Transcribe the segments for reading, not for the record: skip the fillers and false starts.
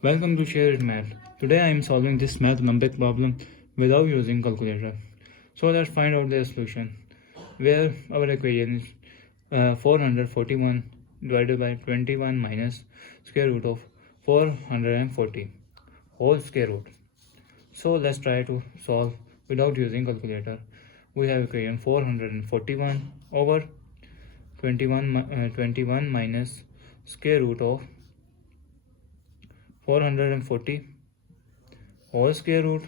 Welcome to Shared Math. Today I am solving this Math Olympic problem without using calculator. So let's find out the solution. Where our equation is 441 divided by 21 minus square root of 440 whole square root. So let's try to solve without using calculator. We have equation 441 over 21 minus square root of 440 whole square root.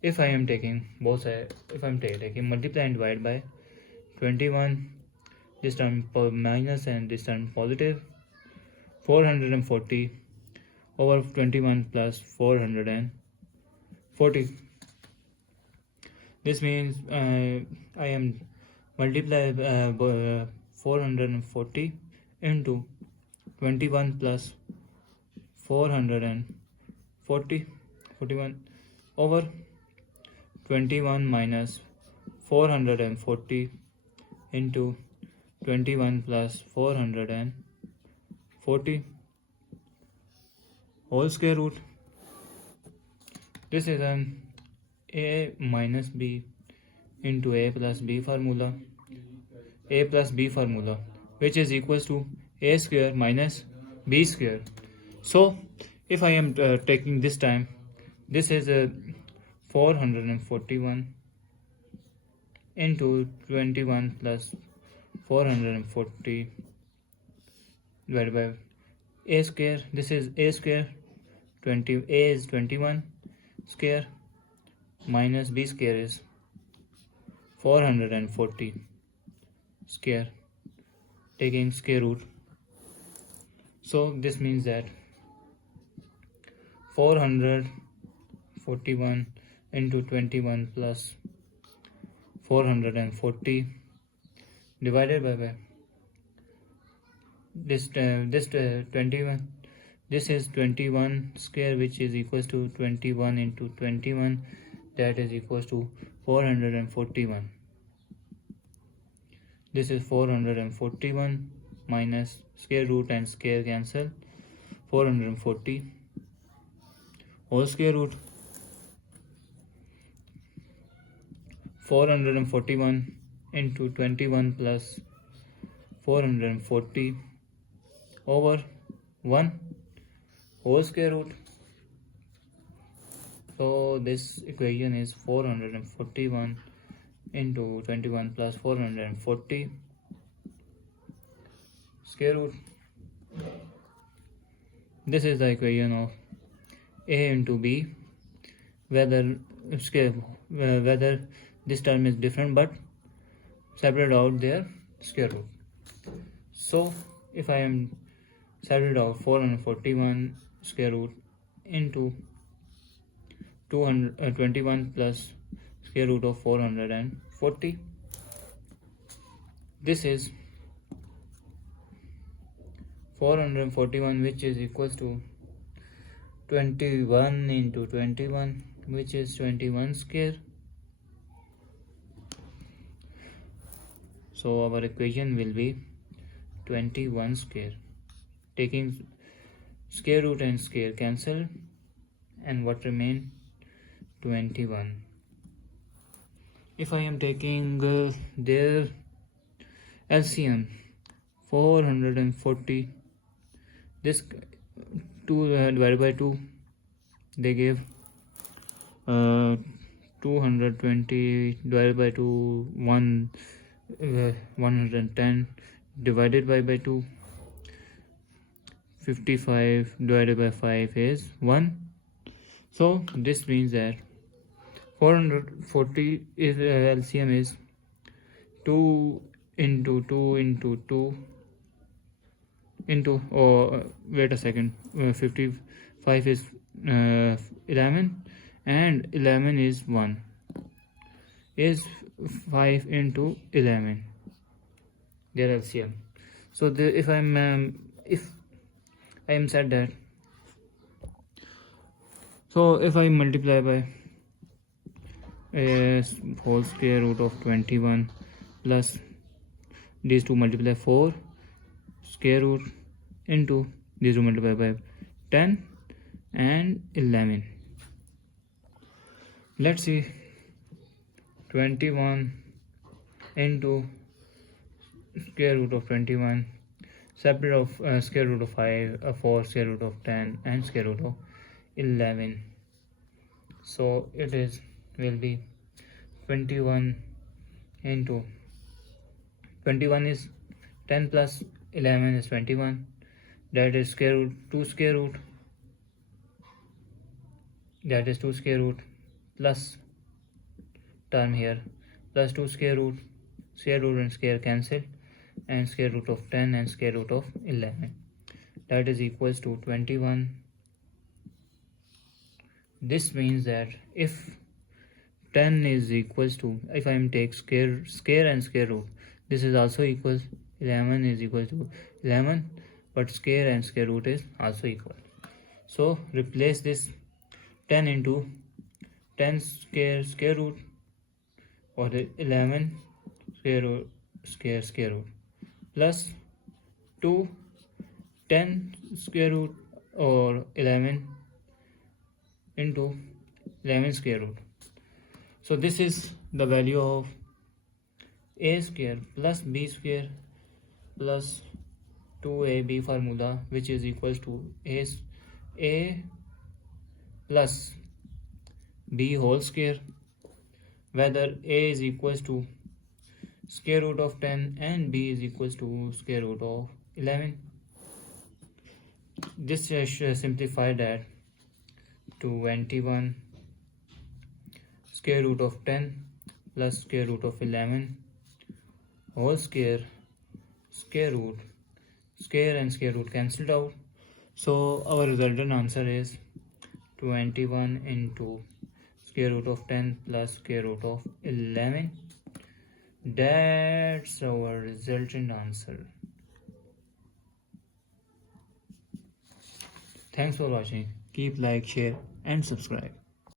If I am taking both sides, if I am taking multiply and divide by 21, this term minus and this term positive, 440 over 21 plus 440. This means I am multiply 440 into 21 plus 41 over 21 minus 440 into 21 plus 440 whole square root. This is an a minus b into a plus b formula, which is equals to a square minus b square. So if I am taking this time, this is 441 into 21 plus 440 divided by a square. This is a square, a is 21 square minus b square is 440 square, taking square root. So this means that 441 into 21 plus 440 divided by this 21. This is 21 square, which is equals to 21 into 21, that is equals to 441. This is 441 minus square root and square cancel, 440 whole square root. 441 into 21 plus 440 over 1 whole square root. So this equation is 441 into 21 plus 440 square root. This is the equation of a into b, whether this term is different but separate out their square root. So if I am separate out 441 square root into 221 plus square root of 440, this is 441, which is equals to 21 into 21, which is 21 square. So our equation will be 21 square, taking square root and square cancel, and what remain 21. If I am taking their LCM 440, this 2 divided by 2, they give 220 divided by 2, 110 divided by 2, 55 divided by 5 is 1. So this means that 440 is LCM is 2 into 2 into 2 into, wait a second, 55 is 11 and 11 is 1, is 5 into 11, their LCM. So if I am said that, so if I multiply by whole square root of 21 plus these two multiply 4 square root into these two multiply by 10 and 11. Let's see. 21 into square root of 21, separate of square root of 5, 4, square root of 10, and square root of 11. So it will be 21 into 21 is 10 plus 11 is 21. That is square root 2 square root. That is 2 square root plus term here plus 2 square root and square cancel, and square root of 10 and square root of 11. That is equals to 21. This means that if 10 is equals to, if I am take square and square root, this is also equals 11 is equal to 11, but square and square root is also equal. So replace this 10 into 10 square root or 11 square root square root plus 2 10 square root or 11 into 11 square root. So this is the value of a square plus b square plus 2ab formula, which is equals to a plus b whole square, whether a is equals to square root of 10 and b is equals to square root of 11. This should simplify that to 21 square root of 10 plus square root of 11 whole square root, square and square root cancelled out. So our resultant answer is 21 into square root of 10 plus square root of 11. That's our resultant answer. Thanks for watching. Keep like, share and subscribe.